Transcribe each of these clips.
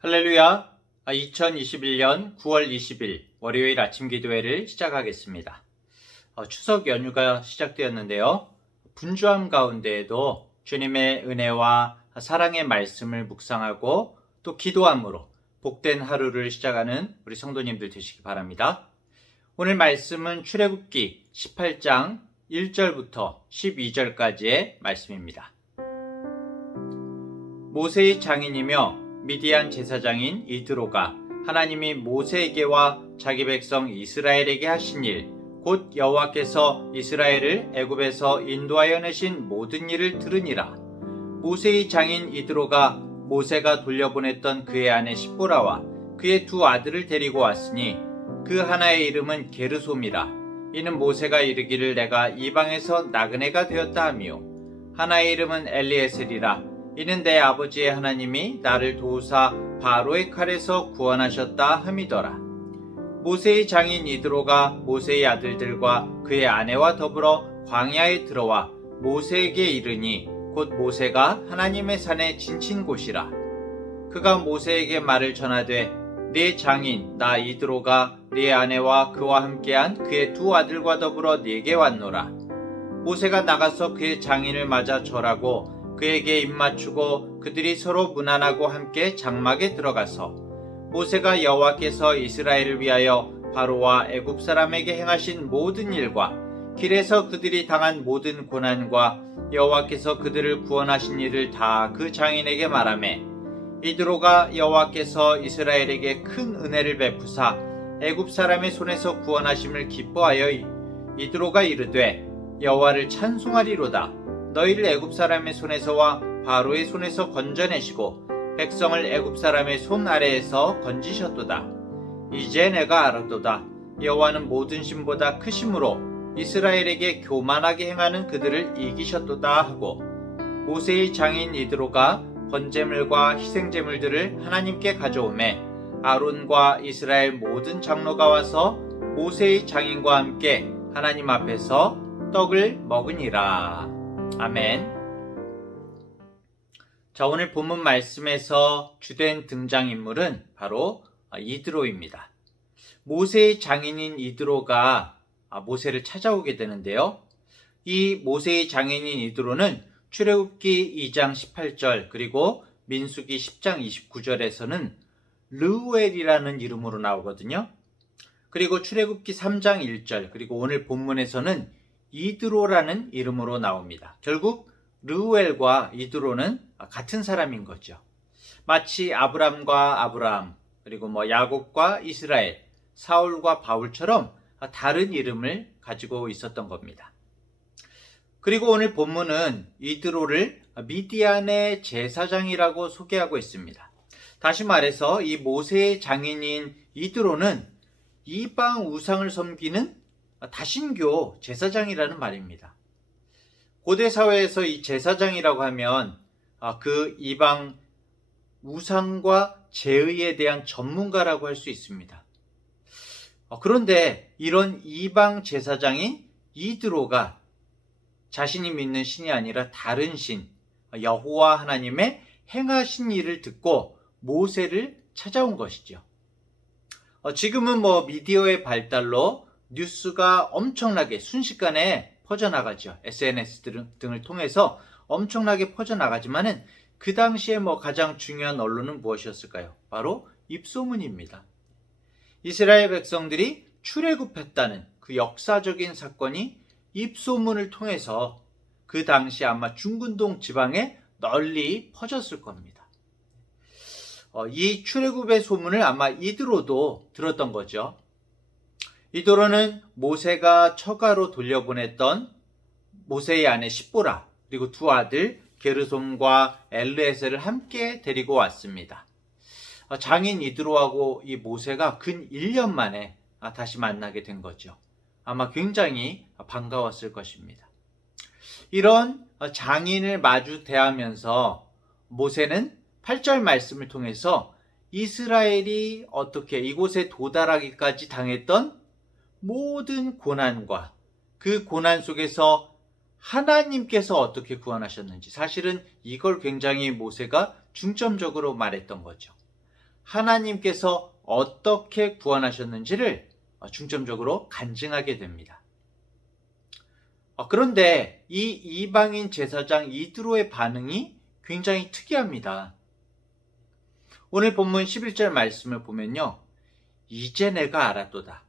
할렐루야. 2021년 9월 20일 월요일 아침 기도회를 시작하겠습니다. 추석 연휴가 시작되었는데요. 분주함 가운데에도 주님의 은혜와 사랑의 말씀을 묵상하고 또 기도함으로 복된 하루를 시작하는 우리 성도님들 되시기 바랍니다. 오늘 말씀은 출애굽기 18장 1절부터 12절까지의 말씀입니다. 모세의 장인이며 미디안 제사장인 이드로가 하나님이 모세에게와 자기 백성 이스라엘에게 하신 일, 곧 여호와께서 이스라엘을 애굽에서 인도하여 내신 모든 일을 들으니라. 모세의 장인 이드로가 모세가 돌려보냈던 그의 아내 십보라와 그의 두 아들을 데리고 왔으니 그 하나의 이름은 게르솜이라. 이는 모세가 이르기를 내가 이방에서 나그네가 되었다 하며, 하나의 이름은 엘리에셀이라. 이는 내 아버지의 하나님이 나를 도우사 바로의 칼에서 구원하셨다 함이더라. 모세의 장인 이드로가 모세의 아들들과 그의 아내와 더불어 광야에 들어와 모세에게 이르니 곧 모세가 하나님의 산에 지친 곳이라. 그가 모세에게 말을 전하되 네 장인 나 이드로가 네 아내와 그와 함께한 그의 두 아들과 더불어 네게 왔노라. 모세가 나가서 그의 장인을 맞아 절하고 그에게 입맞추고 그들이 서로 문안하고 함께 장막에 들어가서 모세가 여호와께서 이스라엘을 위하여 바로와 애굽 사람에게 행하신 모든 일과 길에서 그들이 당한 모든 고난과 여호와께서 그들을 구원하신 일을 다 그 장인에게 말하매, 이드로가 여호와께서 이스라엘에게 큰 은혜를 베푸사 애굽 사람의 손에서 구원하심을 기뻐하여 이드로가 이르되 여호와를 찬송하리로다. 너희를 애굽 사람의 손에서와 바로의 손에서 건져내시고 백성을 애굽 사람의 손 아래에서 건지셨도다. 이제 내가 알았도다. 여호와는 모든 신보다 크심으로 이스라엘에게 교만하게 행하는 그들을 이기셨도다 하고, 모세의 장인 이드로가 번제물과 희생제물들을 하나님께 가져오매 아론과 이스라엘 모든 장로가 와서 모세의 장인과 함께 하나님 앞에서 떡을 먹으니라. 아멘. 자, 오늘 본문 말씀에서 주된 등장인물은 바로 이드로입니다. 모세의 장인인 이드로가 모세를 찾아오게 되는데요. 이 모세의 장인인 이드로는 출애굽기 2장 18절 그리고 민수기 10장 29절에서는 르우엘이라는 이름으로 나오거든요. 그리고 출애굽기 3장 1절 그리고 오늘 본문에서는 이드로라는 이름으로 나옵니다. 결국 르우엘과 이드로는 같은 사람인 거죠. 마치 아브람과 아브라함, 그리고 야곱과 이스라엘, 사울과 바울처럼 다른 이름을 가지고 있었던 겁니다. 그리고 오늘 본문은 이드로를 미디안의 제사장이라고 소개하고 있습니다. 다시 말해서 이 모세의 장인인 이드로는 이방 우상을 섬기는 다신교 제사장이라는 말입니다. 고대 사회에서 이 제사장이라고 하면 그 이방 우상과 제의에 대한 전문가라고 할 수 있습니다. 그런데 이런 이방 제사장인 이드로가 자신이 믿는 신이 아니라 다른 신, 여호와 하나님의 행하신 일을 듣고 모세를 찾아온 것이죠. 지금은 미디어의 발달로 뉴스가 엄청나게 순식간에 퍼져나가죠. SNS 등을 통해서 엄청나게 퍼져나가지만은 그 당시에 가장 중요한 언론은 무엇이었을까요? 바로 입소문입니다. 이스라엘 백성들이 출애굽했다는 그 역사적인 사건이 입소문을 통해서 그 당시 아마 중근동 지방에 널리 퍼졌을 겁니다. 이 출애굽의 소문을 아마 이드로도 들었던 거죠. 이드로는 모세가 처가로 돌려보냈던 모세의 아내 십보라 그리고 두 아들 게르솜과 엘르에셀을 함께 데리고 왔습니다. 장인 이드로하고 이 모세가 근 1년 만에 다시 만나게 된 거죠. 아마 굉장히 반가웠을 것입니다. 이런 장인을 마주 대하면서 모세는 8절 말씀을 통해서 이스라엘이 어떻게 이곳에 도달하기까지 당했던 모든 고난과 그 고난 속에서 하나님께서 어떻게 구원하셨는지, 사실은 이걸 굉장히 모세가 중점적으로 말했던 거죠. 하나님께서 어떻게 구원하셨는지를 중점적으로 간증하게 됩니다. 그런데 이 이방인 제사장 이드로의 반응이 굉장히 특이합니다. 오늘 본문 11절 말씀을 보면요. 이제 내가 알았도다.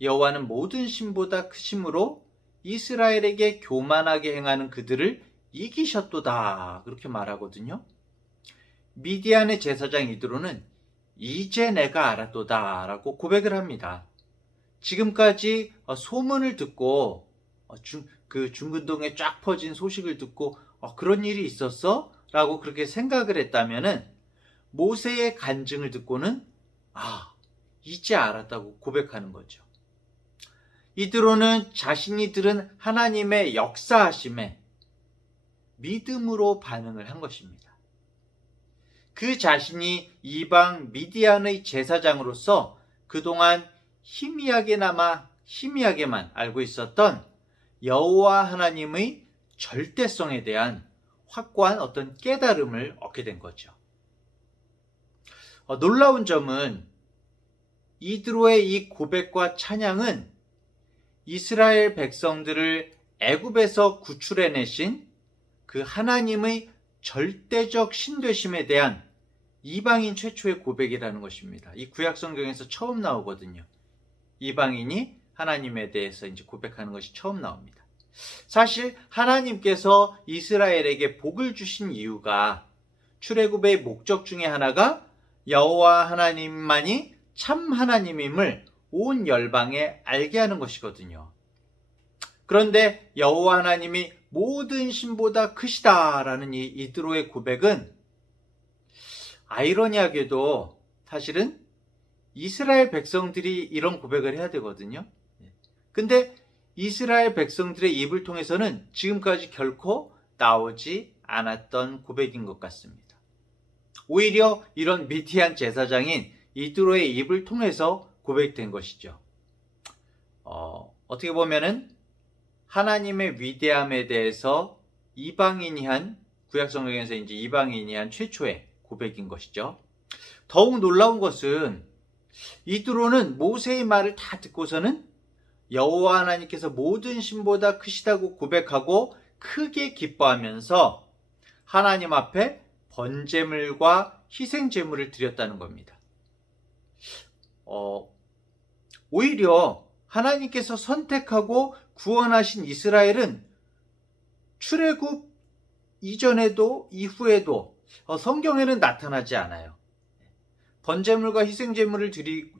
여호와는 모든 신보다 크심으로 이스라엘에게 교만하게 행하는 그들을 이기셨도다. 그렇게 말하거든요. 미디안의 제사장 이드로는 이제 내가 알았도다 라고 고백을 합니다. 지금까지 소문을 듣고 중근동에 쫙 퍼진 소식을 듣고 그런 일이 있었어? 라고 그렇게 생각을 했다면은 모세의 간증을 듣고는 이제 알았다고 고백하는 거죠. 이드로는 자신이 들은 하나님의 역사하심에 믿음으로 반응을 한 것입니다. 그 자신이 이방 미디안의 제사장으로서 그동안 희미하게만 알고 있었던 여호와 하나님의 절대성에 대한 확고한 어떤 깨달음을 얻게 된 거죠. 놀라운 점은 이드로의 이 고백과 찬양은 이스라엘 백성들을 애굽에서 구출해내신 그 하나님의 절대적 신되심에 대한 이방인 최초의 고백이라는 것입니다. 이 구약 성경에서 처음 나오거든요. 이방인이 하나님에 대해서 이제 고백하는 것이 처음 나옵니다. 사실 하나님께서 이스라엘에게 복을 주신 이유가 출애굽의 목적 중에 하나가 여호와 하나님만이 참 하나님임을 온 열방에 알게 하는 것이거든요. 그런데 여호와 하나님이 모든 신보다 크시다라는 이 이드로의 고백은 아이러니하게도 사실은 이스라엘 백성들이 이런 고백을 해야 되거든요. 근데 이스라엘 백성들의 입을 통해서는 지금까지 결코 나오지 않았던 고백인 것 같습니다. 오히려 이런 미디안 제사장인 이드로의 입을 통해서 고백된 것이죠. 어떻게 보면은 하나님의 위대함에 대해서 이방인이 한 구약 성경에서 이제 이방인이 한 최초의 고백인 것이죠. 더욱 놀라운 것은 이드로는 모세의 말을 다 듣고서는 여호와 하나님께서 모든 신보다 크시다고 고백하고 크게 기뻐하면서 하나님 앞에 번제물과 희생제물을 드렸다는 겁니다. 오히려 하나님께서 선택하고 구원하신 이스라엘은 출애굽 이전에도 이후에도 성경에는 나타나지 않아요. 번제물과 희생제물을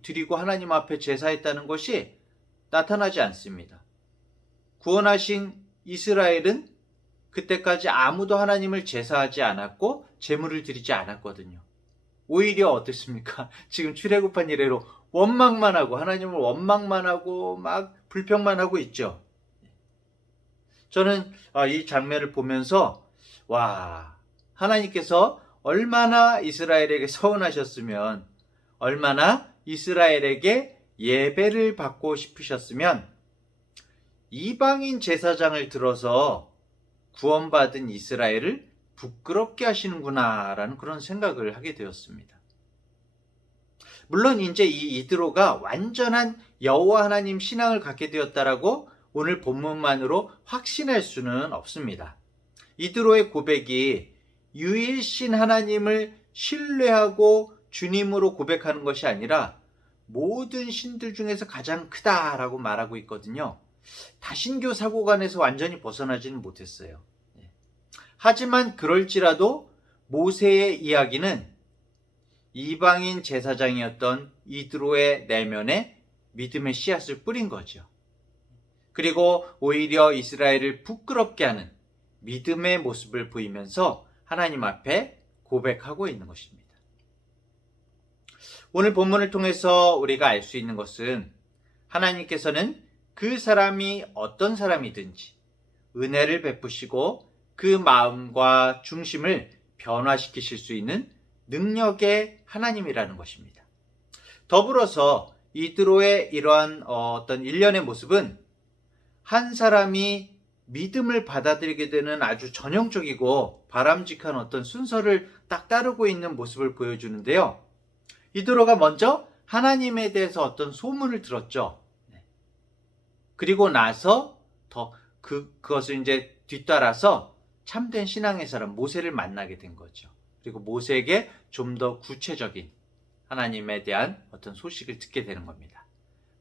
드리고 하나님 앞에 제사했다는 것이 나타나지 않습니다. 구원하신 이스라엘은 그때까지 아무도 하나님을 제사하지 않았고 제물을 드리지 않았거든요. 오히려 어떻습니까? 지금 출애굽한 이래로 원망만 하고 하나님을 원망만 하고 막 불평만 하고 있죠. 저는 이 장면을 보면서 하나님께서 얼마나 이스라엘에게 서운하셨으면, 얼마나 이스라엘에게 예배를 받고 싶으셨으면 이방인 제사장을 들어서 구원받은 이스라엘을 부끄럽게 하시는구나 라는 그런 생각을 하게 되었습니다. 물론 이제 이 이드로가 완전한 여호와 하나님 신앙을 갖게 되었다라고 오늘 본문만으로 확신할 수는 없습니다. 이드로의 고백이 유일신 하나님을 신뢰하고 주님으로 고백하는 것이 아니라 모든 신들 중에서 가장 크다라고 말하고 있거든요. 다신교 사고관에서 완전히 벗어나지는 못했어요. 하지만 그럴지라도 모세의 이야기는 이방인 제사장이었던 이드로의 내면에 믿음의 씨앗을 뿌린 거죠. 그리고 오히려 이스라엘을 부끄럽게 하는 믿음의 모습을 보이면서 하나님 앞에 고백하고 있는 것입니다. 오늘 본문을 통해서 우리가 알 수 있는 것은 하나님께서는 그 사람이 어떤 사람이든지 은혜를 베푸시고 그 마음과 중심을 변화시키실 수 있는 능력의 하나님이라는 것입니다. 더불어서 이드로의 이러한 어떤 일련의 모습은 한 사람이 믿음을 받아들이게 되는 아주 전형적이고 바람직한 어떤 순서를 딱 따르고 있는 모습을 보여주는데요. 이드로가 먼저 하나님에 대해서 어떤 소문을 들었죠. 그리고 나서 그것을 이제 뒤따라서 참된 신앙의 사람 모세를 만나게 된 거죠. 그리고 모세에게 좀 더 구체적인 하나님에 대한 어떤 소식을 듣게 되는 겁니다.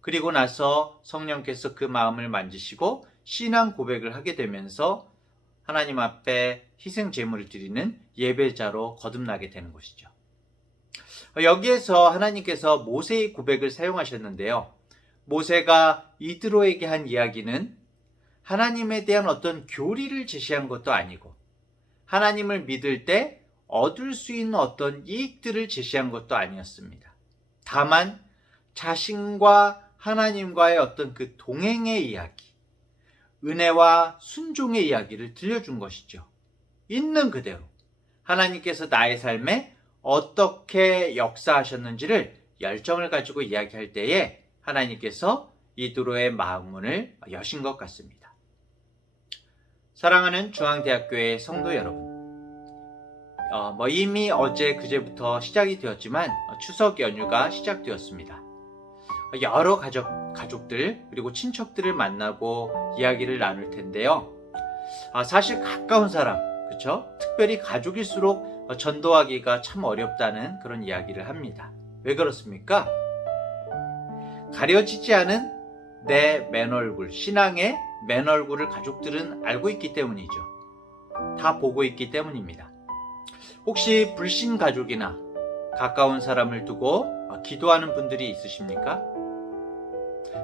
그리고 나서 성령께서 그 마음을 만지시고 신앙 고백을 하게 되면서 하나님 앞에 희생 제물을 드리는 예배자로 거듭나게 되는 것이죠. 여기에서 하나님께서 모세의 고백을 사용하셨는데요. 모세가 이드로에게 한 이야기는 하나님에 대한 어떤 교리를 제시한 것도 아니고 하나님을 믿을 때 얻을 수 있는 어떤 이익들을 제시한 것도 아니었습니다. 다만 자신과 하나님과의 어떤 그 동행의 이야기, 은혜와 순종의 이야기를 들려준 것이죠. 있는 그대로 하나님께서 나의 삶에 어떻게 역사하셨는지를 열정을 가지고 이야기할 때에 하나님께서 이드로의 마음문을 여신 것 같습니다. 사랑하는 중앙대학교의 성도 여러분, 이미 어제 그제부터 시작이 되었지만 추석 연휴가 시작되었습니다. 여러 가족들 그리고 친척들을 만나고 이야기를 나눌 텐데요. 사실 가까운 사람, 그렇죠? 특별히 가족일수록 전도하기가 참 어렵다는 그런 이야기를 합니다. 왜 그렇습니까? 가려지지 않은 내 맨얼굴, 신앙의 맨얼굴을 가족들은 알고 있기 때문이죠. 다 보고 있기 때문입니다. 혹시 불신 가족이나 가까운 사람을 두고 기도하는 분들이 있으십니까?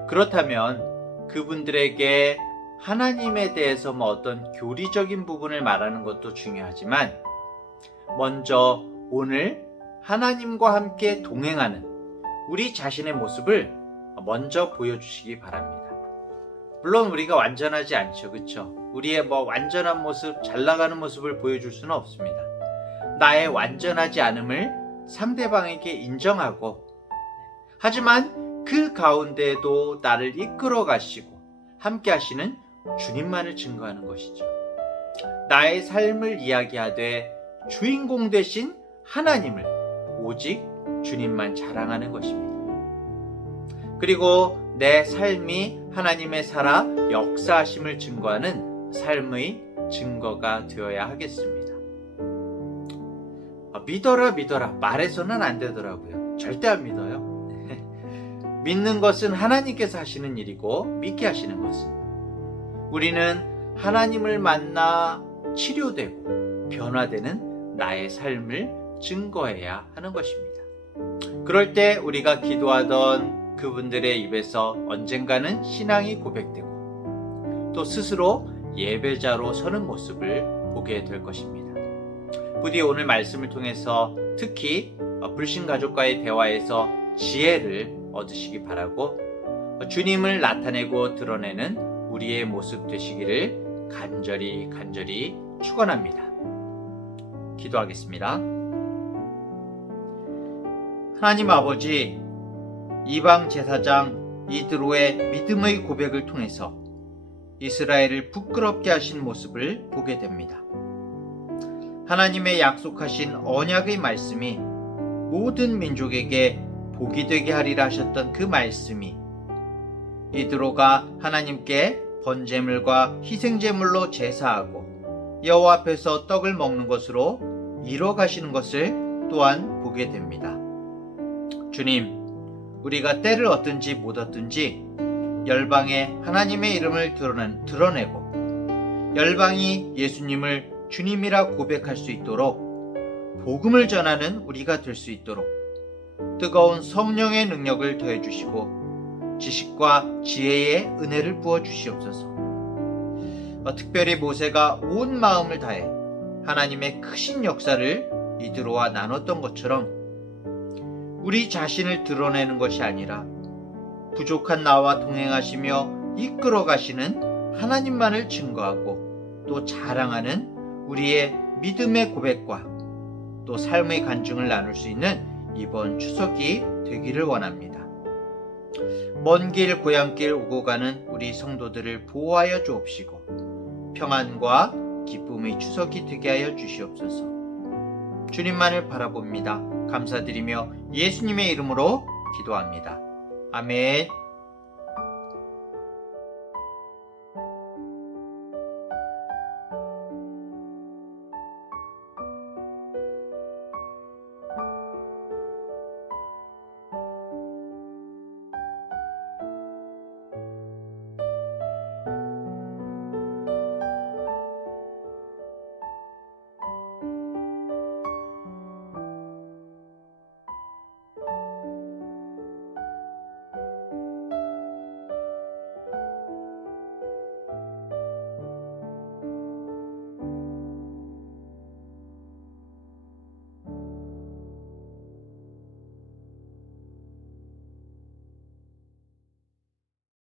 그렇다면 그분들에게 하나님에 대해서 어떤 교리적인 부분을 말하는 것도 중요하지만 먼저 오늘 하나님과 함께 동행하는 우리 자신의 모습을 먼저 보여주시기 바랍니다. 물론 우리가 완전하지 않죠, 그렇죠? 우리의 완전한 모습, 잘 나가는 모습을 보여줄 수는 없습니다. 나의 완전하지 않음을 상대방에게 인정하고, 하지만 그 가운데에도 나를 이끌어 가시고 함께 하시는 주님만을 증거하는 것이죠. 나의 삶을 이야기하되 주인공 되신 하나님을 오직 주님만 자랑하는 것입니다. 그리고 내 삶이 하나님의 살아 역사하심을 증거하는 삶의 증거가 되어야 하겠습니다. 믿어라 말해서는 안 되더라고요. 절대 안 믿어요. 믿는 것은 하나님께서 하시는 일이고 믿게 하시는 것은 우리는 하나님을 만나 치료되고 변화되는 나의 삶을 증거해야 하는 것입니다. 그럴 때 우리가 기도하던 그분들의 입에서 언젠가는 신앙이 고백되고 또 스스로 예배자로 서는 모습을 보게 될 것입니다. 부디 오늘 말씀을 통해서 특히 불신가족과의 대화에서 지혜를 얻으시기 바라고 주님을 나타내고 드러내는 우리의 모습 되시기를 간절히 축원합니다. 기도하겠습니다. 하나님 아버지, 이방 제사장 이드로의 믿음의 고백을 통해서 이스라엘을 부끄럽게 하신 모습을 보게 됩니다. 하나님의 약속하신 언약의 말씀이 모든 민족에게 복이 되게 하리라 하셨던 그 말씀이 이드로가 하나님께 번제물과 희생제물로 제사하고 여호와 앞에서 떡을 먹는 것으로 이뤄 가시는 것을 또한 보게 됩니다. 주님, 우리가 때를 얻든지 못 얻든지 열방에 하나님의 이름을 드러내고 열방이 예수님을 주님이라 고백할 수 있도록 복음을 전하는 우리가 될 수 있도록 뜨거운 성령의 능력을 더해 주시고 지식과 지혜의 은혜를 부어 주시옵소서. 특별히 모세가 온 마음을 다해 하나님의 크신 역사를 이드로와 나눴던 것처럼 우리 자신을 드러내는 것이 아니라 부족한 나와 동행하시며 이끌어 가시는 하나님만을 증거하고 또 자랑하는 우리의 믿음의 고백과 또 삶의 간증을 나눌 수 있는 이번 추석이 되기를 원합니다. 먼 길 고향길 오고 가는 우리 성도들을 보호하여 주옵시고 평안과 기쁨의 추석이 되게 하여 주시옵소서. 주님만을 바라봅니다. 감사드리며 예수님의 이름으로 기도합니다. 아멘.